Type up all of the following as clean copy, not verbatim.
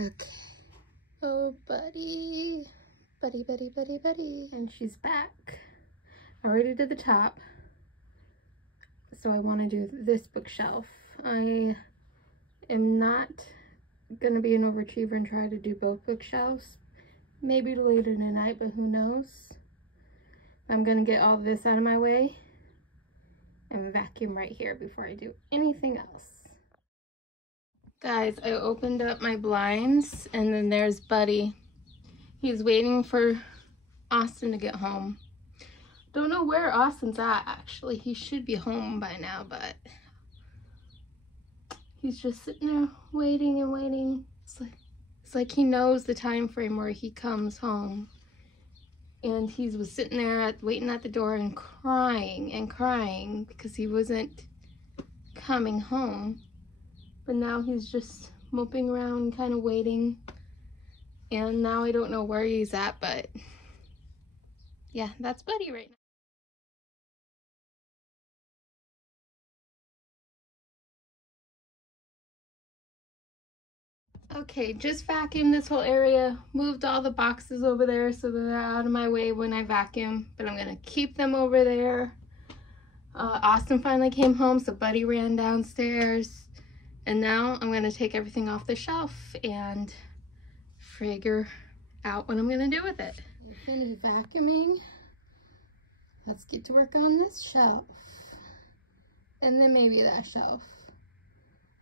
Okay. Oh, buddy. Buddy, buddy, buddy, buddy. And she's back. I already did the top. So I want to do this bookshelf. I am not going to be an overachiever and try to do both bookshelves. Maybe later tonight, but who knows. I'm going to get all this out of my way and vacuum right here before I do anything else. Guys, I opened up my blinds and then there's Buddy. He's waiting for Austin to get home. Don't know where Austin's at actually. He should be home by now, but he's just sitting there waiting and waiting. It's like he knows the time frame where he comes home. And he was sitting there waiting at the door and crying because he wasn't coming home. But now he's just moping around, kind of waiting. And now I don't know where he's at, but yeah, that's Buddy right now. Okay, just vacuumed this whole area, moved all the boxes over there so they're out of my way when I vacuum, but I'm gonna keep them over there. Austin finally came home, so Buddy ran downstairs. And now I'm gonna take everything off the shelf and figure out what I'm gonna do with it. Finished vacuuming. Let's get to work on this shelf. And then maybe that shelf.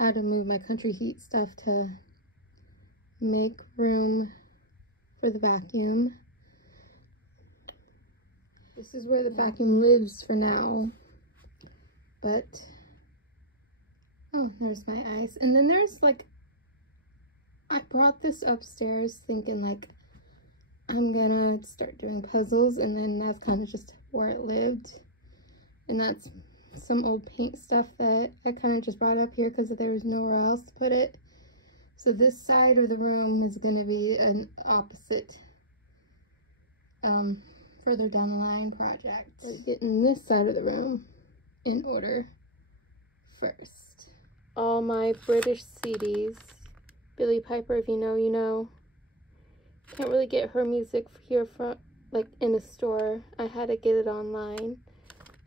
I had to move my country heat stuff to make room for the vacuum. This is where the vacuum lives for now. But oh, there's my ice. And then there's like, I brought this upstairs thinking like I'm gonna start doing puzzles, and then that's kind of just where it lived. And that's some old paint stuff that I kind of just brought up here because there was nowhere else to put it. So this side of the room is gonna be an opposite further down the line project. But getting this side of the room in order first. All my British CDs. Billie Piper, if you know, you know. Can't really get her music here from, like, in a store. I had to get it online.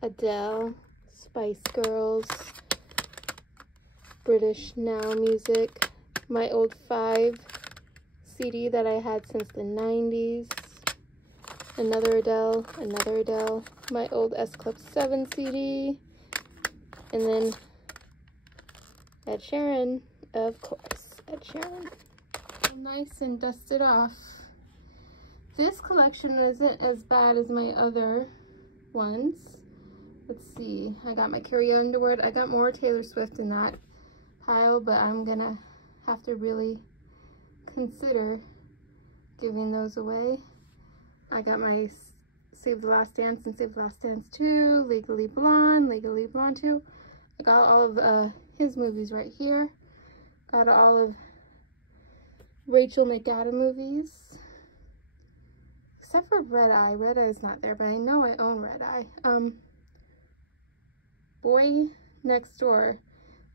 Adele, Spice Girls, British Now music. My old 5 CD that I had since the 90s. Another Adele. My old S Club 7 CD. And then Ed Sheeran, of course, Ed Sheeran. Nice and dusted off. This collection isn't as bad as my other ones. Let's see, I got my Carrie Underwood. I got more Taylor Swift in that pile, but I'm gonna have to really consider giving those away. I got my Save the Last Dance and Save the Last Dance 2, Legally Blonde 2. I got all of his movies right here. Got all of Rachel McAdams movies. Except for Red Eye. Red Eye is not there, but I know I own Red Eye. Boy Next Door.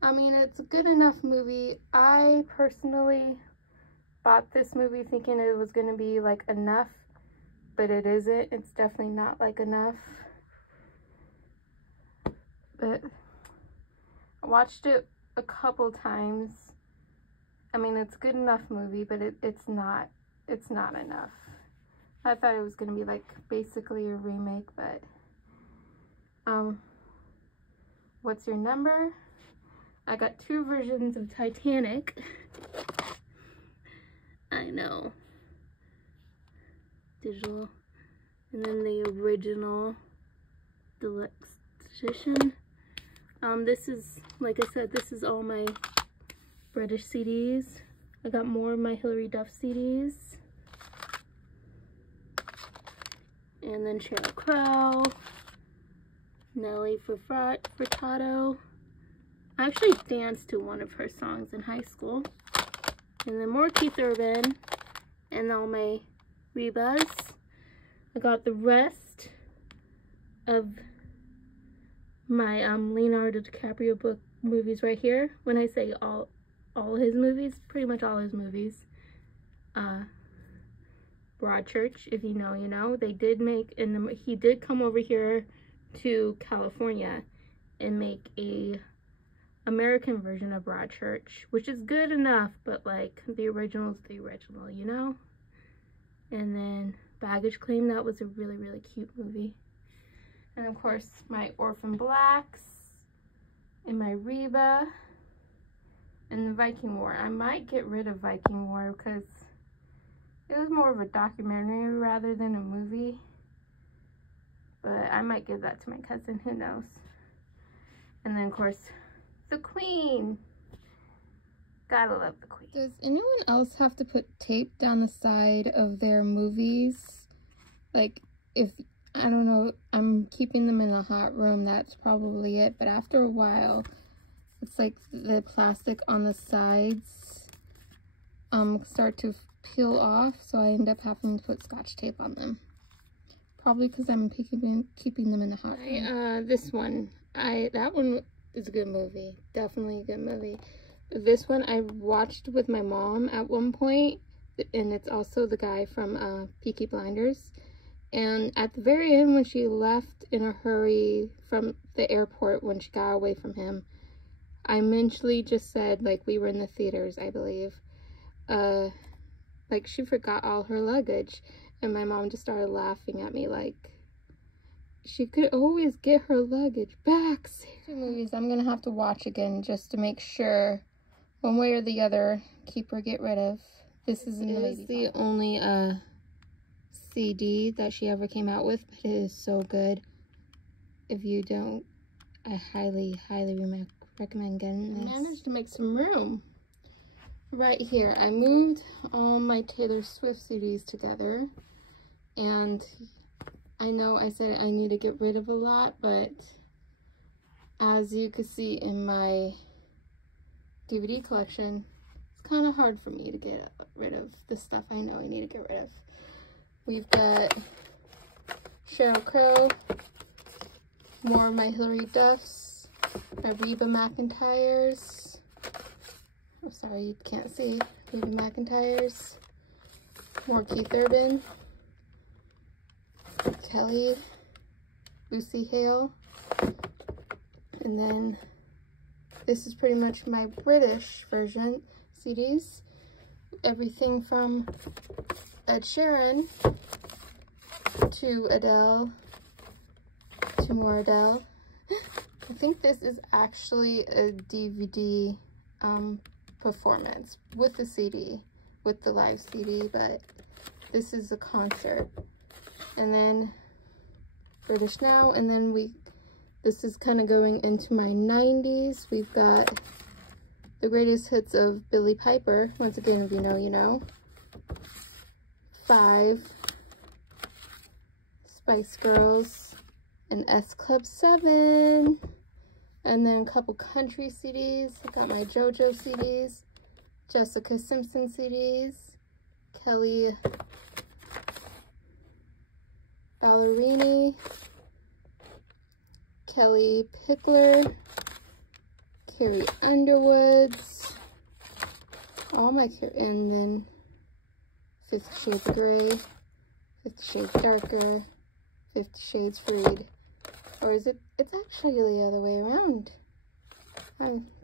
I mean, it's a good enough movie. I personally bought this movie thinking it was going to be like enough, but it isn't. It's definitely not like enough. But I watched it a couple times. I mean, it's a good enough movie, but it's not enough. I thought it was gonna be like basically a remake, but what's your number? I got 2 versions of Titanic. I know. Digital. And then the original deluxe edition. This is, like I said, this is all my British CDs. I got more of my Hilary Duff CDs. And then Sheryl Crow, Nelly Furtado. I actually danced to one of her songs in high school. And then more Keith Urban and all my Rebas. I got the rest of my Leonardo DiCaprio movies right here. When I say all his movies, pretty much all his movies. Broadchurch. If you know, you know. They did make, and he did come over here to California and make a American version of Broadchurch, which is good enough, but like the original is the original, you know. And then Baggage Claim, that was a really, really cute movie. And of course my Orphan Blacks and my Reba and the Viking War. I might get rid of Viking War because it was more of a documentary rather than a movie, but I might give that to my cousin, who knows. And then of course the Queen. Gotta love the Queen. Does anyone else have to put tape down the side of their movies? Like, if, I don't know, I'm keeping them in a hot room, that's probably it. But after a while, it's like the plastic on the sides start to peel off. So I end up having to put Scotch tape on them. Probably because I'm keeping them in the hot room. This one, that one is a good movie. Definitely a good movie. This one I watched with my mom at one point, and it's also the guy from Peaky Blinders. And at the very end, when she left in a hurry from the airport, when she got away from him, I mentally just said, like, we were in the theaters, I believe, like, she forgot all her luggage. And my mom just started laughing at me, like, she could always get her luggage back. Two movies I'm gonna have to watch again just to make sure, one way or the other, keep or get rid of. This is the only CD that she ever came out with, but it is so good. If you don't, I highly, highly recommend getting this. I managed to make some room right here. I moved all my Taylor Swift CDs together, and I know I said I need to get rid of a lot, but as you can see in my DVD collection, it's kind of hard for me to get rid of the stuff I know I need to get rid of. We've got Sheryl Crow, more of my Hilary Duffs, my Reba McEntire's. I'm sorry, you can't see. Reba McEntire's, more Keith Urban, Kelly, Lucy Hale, and then this is pretty much my British version CDs. Everything from Ed Sheeran to Adele to more Adele. I think this is actually a DVD performance with the CD, with the live CD, but this is a concert. And then British Now, and then this is kind of going into my 90s. We've got the greatest hits of Billie Piper. Once again, if you know, you know. 5, Spice Girls, and S Club 7. And then a couple country CDs. I got my JoJo CDs, Jessica Simpson CDs, Kelly Ballerini, Kelly Pickler, Carrie Underwood's, all my, and then 50 Shades of Grey, 50 Shades Darker, 50 Shades Freed. Or is it? It's actually the other way around.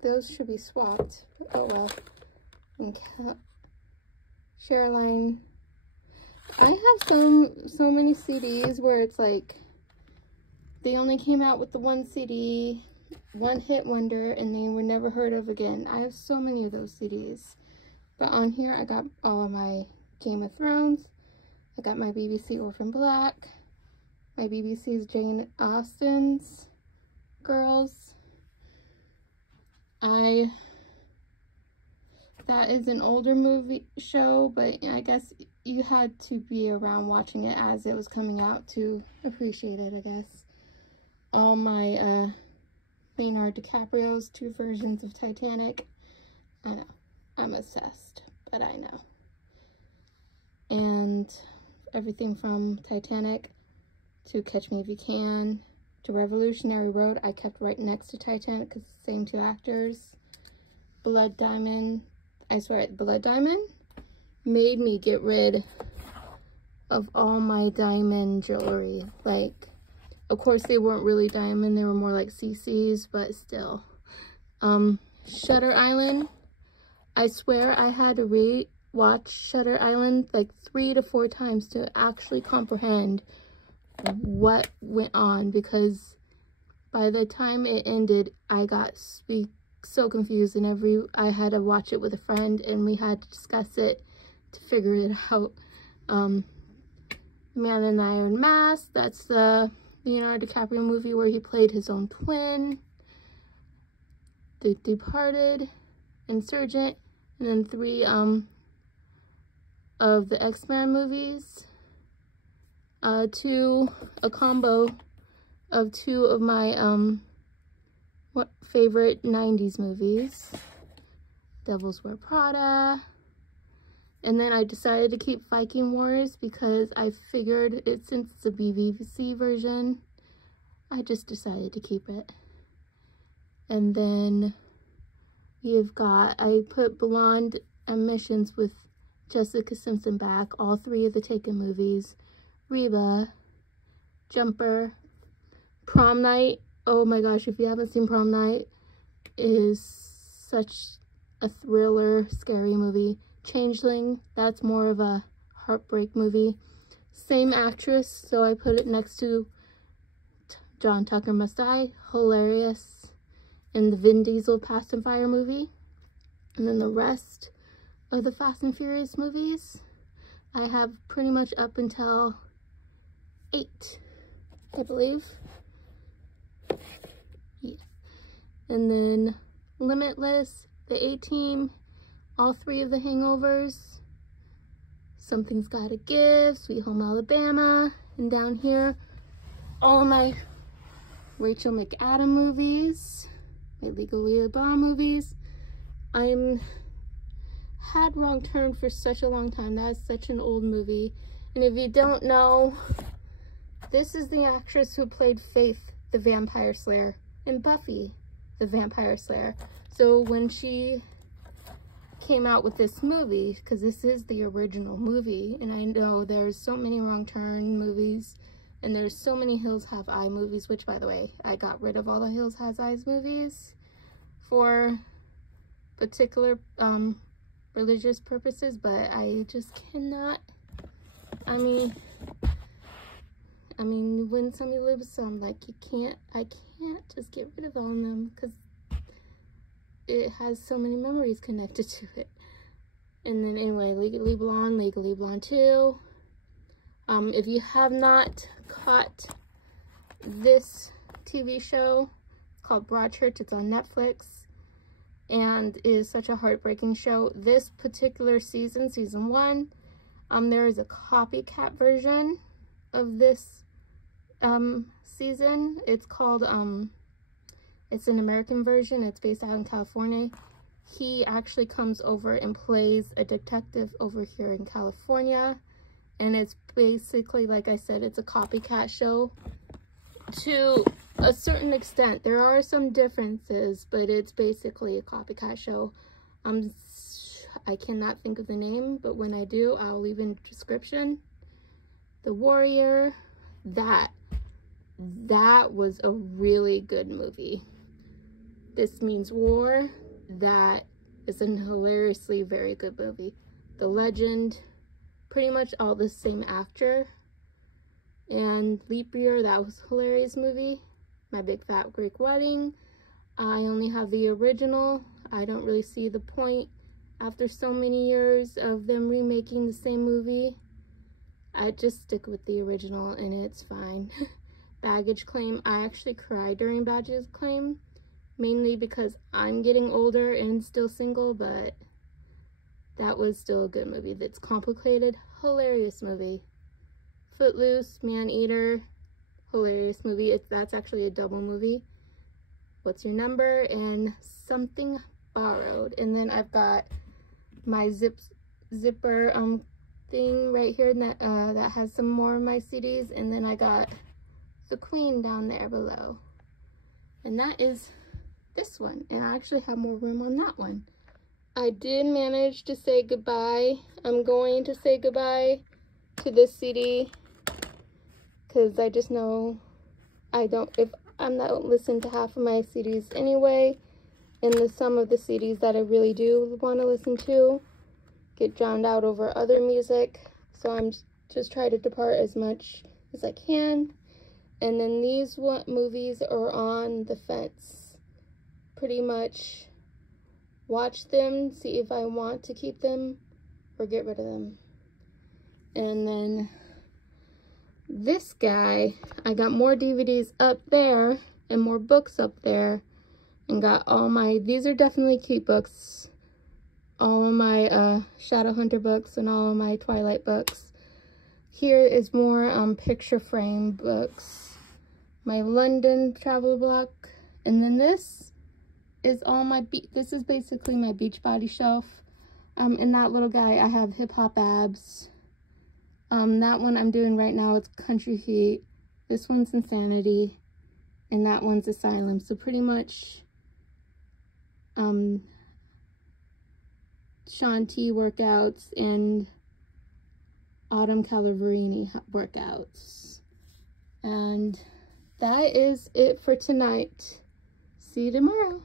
Those should be swapped. Oh well. And Caroline. I have so many CDs where it's like they only came out with the one CD, one hit wonder, and they were never heard of again. I have so many of those CDs. But on here I got all of my Game of Thrones. I got my BBC Orphan Black, my BBC's Jane Austen's Girls. That is an older movie show, but I guess you had to be around watching it as it was coming out to appreciate it, I guess. All my Leonardo DiCaprio's 2 versions of Titanic. I know, I'm obsessed, but I know. And everything from Titanic to Catch Me If You Can to Revolutionary Road, I kept right next to Titanic because it's the same 2 actors. Blood Diamond, I swear, Blood Diamond, made me get rid of all my diamond jewelry. Like, of course they weren't really diamond, they were more like CCs, but still. Shutter Island. I swear I had to re-watch Shutter Island like 3 to 4 times to actually comprehend what went on, because by the time it ended, I got so confused, and I had to watch it with a friend, and we had to discuss it to figure it out. Man in the Iron Mask, that's the Leonardo DiCaprio movie where he played his own twin. The Departed, Insurgent, and then 3 of the X-Men movies. A combo of 2 of my favorite 90s movies. Devil's Wear Prada. And then I decided to keep Viking Wars because I figured since it's a BBC version, I just decided to keep it. And then I put Blonde Ambitions with Jessica Simpson back, all 3 of the Taken movies, Reba, Jumper, Prom Night. Oh my gosh, if you haven't seen Prom Night, it is such a thriller, scary movie. Changeling, that's more of a heartbreak movie. Same actress, so I put it next to John Tucker Must Die, hilarious, and the Vin Diesel Fast and Fire movie. And then the rest of the Fast and Furious movies, I have pretty much up until 8, I believe. Yeah. And then Limitless, the A-Team, all 3 of the Hangovers, Something's Gotta Give, Sweet Home Alabama, and down here, all of my Rachel McAdams movies, my Legally Blonde movies. Had Wrong Turn for such a long time. That is such an old movie. And if you don't know, this is the actress who played Faith, the Vampire Slayer, in Buffy, the Vampire Slayer. So when she came out with this movie, because this is the original movie, and I know there's so many Wrong Turn movies, and there's so many Hills Have Eyes movies, which, by the way, I got rid of all the Hills Has Eyes movies for particular religious purposes, but I just cannot. I mean, when somebody lives, so I'm like, I can't just get rid of all of them, because it has so many memories connected to it. And then anyway, Legally Blonde 2. If you have not caught this TV show, it's called Broadchurch. It's on Netflix, and it is such a heartbreaking show. This particular season, season 1, there is a copycat version of this season. It's called it's an American version. It's based out in California. He actually comes over and plays a detective over here in California. And it's basically, like I said, it's a copycat show to a certain extent. There are some differences, but it's basically a copycat show. I cannot think of the name, but when I do, I'll leave in the description. The Warrior, that was a really good movie. This Means War, that is a hilariously very good movie. The Legend, pretty much all the same actor. And Leap Year, that was a hilarious movie. My Big Fat Greek Wedding, I only have the original. I don't really see the point after so many years of them remaking the same movie. I just stick with the original and it's fine. Baggage Claim, I actually cried during Baggage Claim, mainly because I'm getting older and still single, but that was still a good movie. That's complicated, hilarious movie. Footloose, Man Eater, hilarious movie. That's actually a double movie. What's Your Number and Something Borrowed. And then I've got my zipper thing right here that has some more of my CDs, and then I got the Queen down there below, and that is this one, and I actually have more room on that one. I did manage to say goodbye. I'm going to say goodbye to this CD because I just know if I'm not listening to half of my CDs anyway, and some of the CDs that I really do want to listen to get drowned out over other music. So I'm just trying to depart as much as I can. And then these movies are on the fence. Pretty much watch them, see if I want to keep them or get rid of them. And then this guy, I got more DVDs up there and more books up there, and got all my, these are definitely cute books, all of my Shadowhunter books and all of my Twilight books. Here is more picture frame books, my London travel block, and then this is all my, this is basically my Beachbody shelf. In that little guy, I have Hip Hop Abs. That one I'm doing right now, it's Country Heat. This one's Insanity. And that one's Asylum. So pretty much, Shanti workouts and Autumn Calaverini workouts. And that is it for tonight. See you tomorrow.